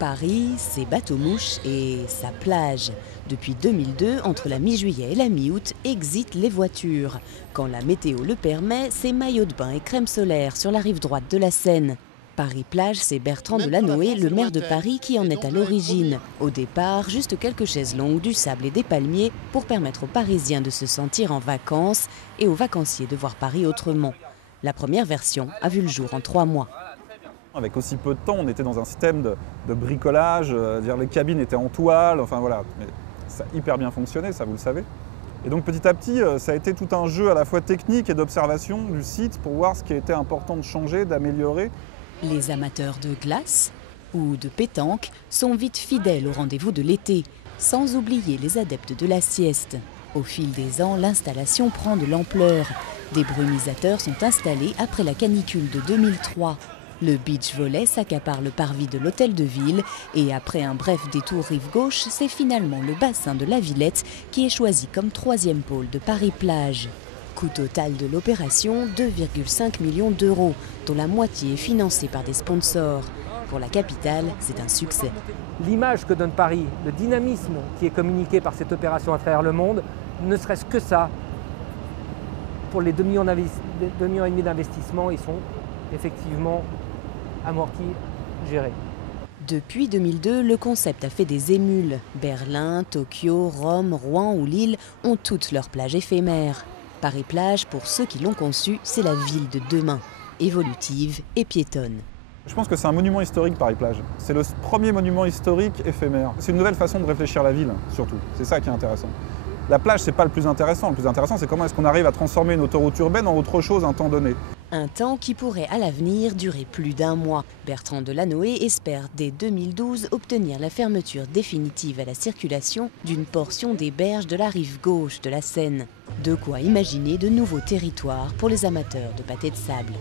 Paris, ses bateaux-mouches et sa plage. Depuis 2002, entre la mi-juillet et la mi-août, exit les voitures. Quand la météo le permet, c'est maillots de bain et crème solaire sur la rive droite de la Seine. Paris-Plage, c'est Bertrand Delanoë, le maire de Paris, qui en est à l'origine. Au départ, juste quelques chaises longues, du sable et des palmiers pour permettre aux Parisiens de se sentir en vacances et aux vacanciers de voir Paris autrement. La première version a vu le jour en 3 mois. Avec aussi peu de temps, on était dans un système de bricolage, les cabines étaient en toile, enfin voilà. Mais ça a hyper bien fonctionné, ça vous le savez. Et donc petit à petit, ça a été tout un jeu à la fois technique et d'observation du site pour voir ce qui était important de changer, d'améliorer. Les amateurs de glace ou de pétanque sont vite fidèles au rendez-vous de l'été, sans oublier les adeptes de la sieste. Au fil des ans, l'installation prend de l'ampleur. Des brumisateurs sont installés après la canicule de 2003. Le beach volley s'accapare le parvis de l'hôtel de ville et après un bref détour rive gauche, c'est finalement le bassin de la Villette qui est choisi comme 3e pôle de Paris-Plage. Coût total de l'opération, 2,5 millions d'euros, dont la moitié est financée par des sponsors. Pour la capitale, c'est un succès. L'image que donne Paris, le dynamisme qui est communiqué par cette opération à travers le monde, ne serait-ce que ça, pour les 2,5 millions d'investissements, ils sont effectivement amortis, gérés. Depuis 2002, le concept a fait des émules. Berlin, Tokyo, Rome, Rouen ou Lille ont toutes leurs plages éphémères. Paris-Plage, pour ceux qui l'ont conçu, c'est la ville de demain, évolutive et piétonne. Je pense que c'est un monument historique, Paris-Plage. C'est le premier monument historique éphémère. C'est une nouvelle façon de réfléchir la ville, surtout. C'est ça qui est intéressant. La plage, c'est pas le plus intéressant. Le plus intéressant, c'est comment est-ce qu'on arrive à transformer une autoroute urbaine en autre chose à un temps donné. Un temps qui pourrait à l'avenir durer plus d'1 mois. Bertrand Delanoë espère dès 2012 obtenir la fermeture définitive à la circulation d'une portion des berges de la rive gauche de la Seine. De quoi imaginer de nouveaux territoires pour les amateurs de pâté de sable.